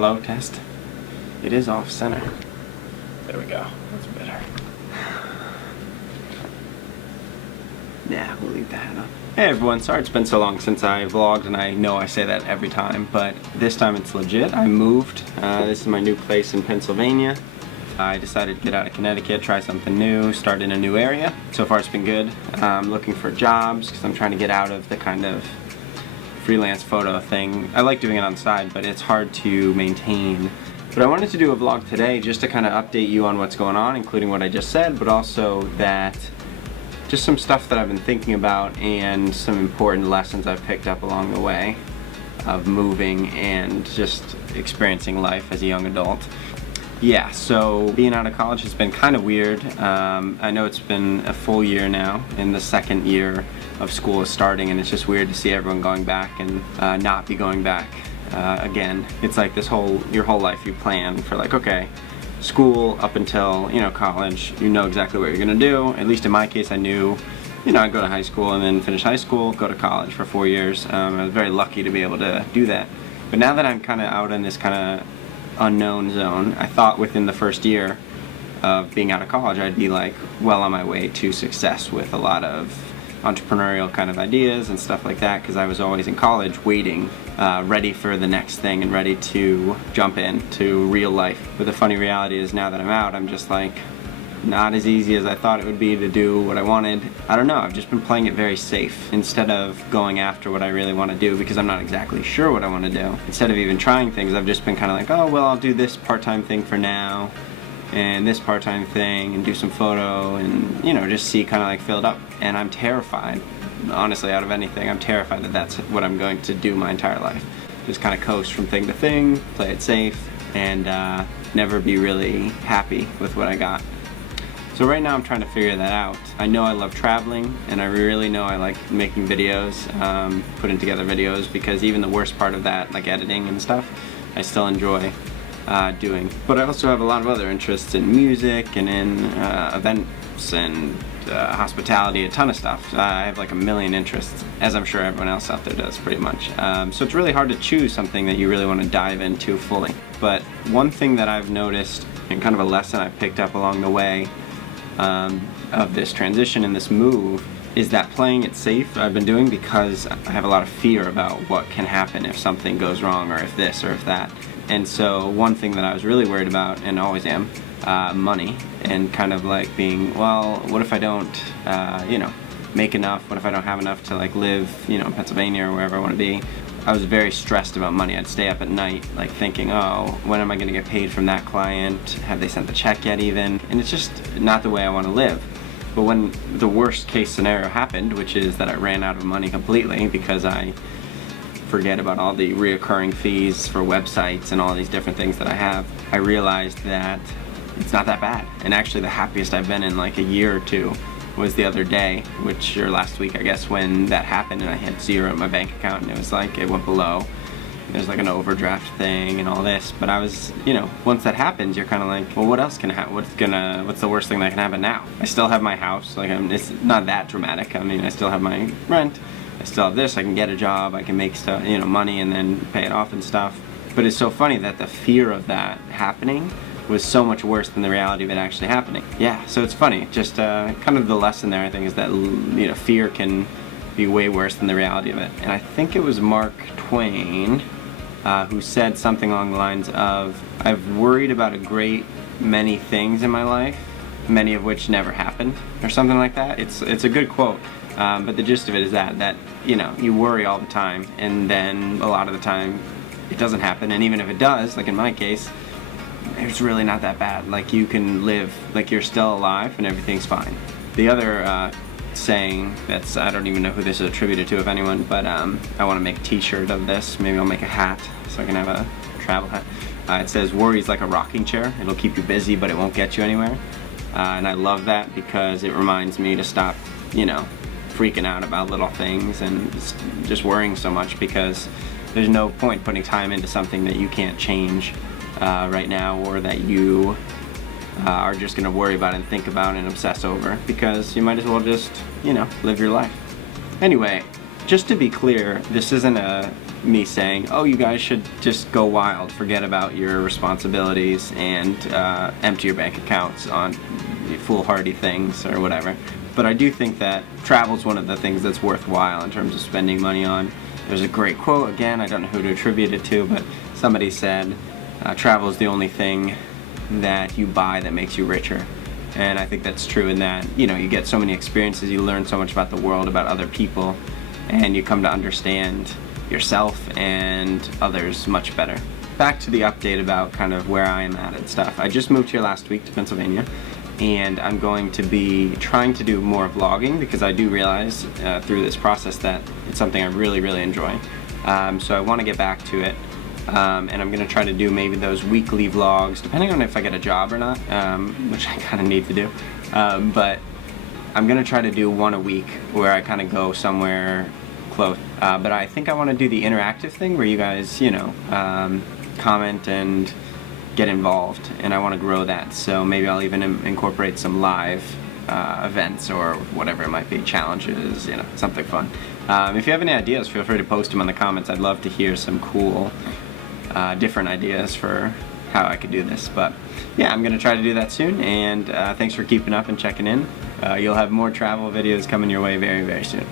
Hello, test. It is off center. There we go. That's better. Yeah, we'll leave that up. Hey everyone, sorry it's been so long since I vlogged, and I know I say that every time, but this time it's legit. I moved. This is my new place in Pennsylvania. I decided to get out of Connecticut, try something new, start in a new area. So far it's been good. I'm looking for jobs because I'm trying to get out of the kind of freelance photo thing. I like doing it on the side, but it's hard to maintain. But I wanted to do a vlog today just to kind of update you on what's going on, including what I just said, but also that just some stuff that I've been thinking about and some important lessons I've picked up along the way of moving and just experiencing life as a young adult. Yeah, so being out of college has been kind of weird. I know it's been a full year now, and the second year of school is starting, and it's just weird to see everyone going back and not be going back again. It's like your whole life you plan for, like, okay, school up until, college, you know exactly what you're gonna do. At least in my case, I knew, I'd go to high school and then finish high school, go to college for 4 years. I was very lucky to be able to do that. But now that I'm kind of out in this kind of unknown zone, I thought within the first year of being out of college, I'd be like well on my way to success with a lot of entrepreneurial kind of ideas and stuff like that, because I was always in college waiting, ready for the next thing and ready to jump into real life. But the funny reality is now that I'm out, I'm just like not as easy as I thought it would be to do what I wanted. I don't know, I've just been playing it very safe instead of going after what I really want to do, because I'm not exactly sure what I want to do. Instead of even trying things, I've just been kind of like, oh well, I'll do this part-time thing for now and this part-time thing and do some photo and just see, kind of like fill it up. And I'm terrified, honestly, out of anything, I'm terrified that that's what I'm going to do my entire life. Just kind of coast from thing to thing, play it safe, and never be really happy with what I got. So right now I'm trying to figure that out. I know I love traveling, and I really know I like making videos, putting together videos, because even the worst part of that, like editing and stuff, I still enjoy doing. But I also have a lot of other interests in music and in events and hospitality, a ton of stuff. I have like a million interests, as I'm sure everyone else out there does pretty much. So it's really hard to choose something that you really want to dive into fully. But one thing that I've noticed, and kind of a lesson I picked up along the way of this transition and this move, is that playing it safe I've been doing, because I have a lot of fear about what can happen if something goes wrong, or if this or if that. And so one thing that I was really worried about, and always am, money, and kind of like being, well, what if I don't make enough? What if I don't have enough to like live in Pennsylvania or wherever I want to be? I was very stressed about money. I'd stay up at night like thinking, oh, when am I going to get paid from that client? Have they sent the check yet even? And it's just not the way I want to live. But when the worst case scenario happened, which is that I ran out of money completely because I forget about all the reoccurring fees for websites and all these different things that I have, I realized that it's not that bad. And actually the happiest I've been in like a year or two was the other day, or last week I guess, when that happened and I had zero in my bank account, and it was like it went below. There's like an overdraft thing and all this, but I was, once that happens, you're kind of like, well, what else can happen? What's the worst thing that can happen now? I still have my house, like it's not that dramatic. I mean, I still have my rent, I still have this, I can get a job, I can make stuff, money and then pay it off and stuff. But it's so funny that the fear of that happening was so much worse than the reality of it actually happening. Yeah, so it's funny, just kind of the lesson there, I think, is that fear can be way worse than the reality of it. And I think it was Mark Twain who said something along the lines of, I've worried about a great many things in my life, many of which never happened, or something like that. It's a good quote, but the gist of it is that you worry all the time, and then a lot of the time it doesn't happen, and even if it does, like in my case, it's really not that bad. Like, you can live like you're still alive and everything's fine. The other saying that's, I don't even know who this is attributed to, if anyone, but I want to make a t-shirt of this. Maybe I'll make a hat so I can have a travel hat. It says, worry's like a rocking chair. It'll keep you busy, but it won't get you anywhere. And I love that, because it reminds me to stop, freaking out about little things and just worrying so much, because there's no point putting time into something that you can't change right now, or that you are just going to worry about and think about and obsess over, because you might as well just, live your life. Anyway, just to be clear, this isn't a me saying, oh, you guys should just go wild, forget about your responsibilities, and empty your bank accounts on foolhardy things or whatever. But I do think that travel is one of the things that's worthwhile in terms of spending money on. There's a great quote, again, I don't know who to attribute it to, but somebody said, travel is the only thing that you buy that makes you richer. And I think that's true in that, you know, you get so many experiences, you learn so much about the world, about other people, and you come to understand yourself and others much better. Back to the update about kind of where I am at and stuff. I just moved here last week to Pennsylvania, and I'm going to be trying to do more vlogging because I do realize through this process that it's something I really, really enjoy. So I want to get back to it. And I'm going to try to do maybe those weekly vlogs, depending on if I get a job or not, which I kind of need to do. But I'm going to try to do one a week where I kind of go somewhere close. But I think I want to do the interactive thing where you guys, you know, comment and get involved, and I want to grow that. So maybe I'll even incorporate some live events or whatever it might be, challenges, you know, something fun. If you have any ideas, feel free to post them in the comments. I'd love to hear some cool different ideas for how I could do this. But yeah, I'm gonna try to do that soon, and thanks for keeping up and checking in. You'll have more travel videos coming your way very, very soon.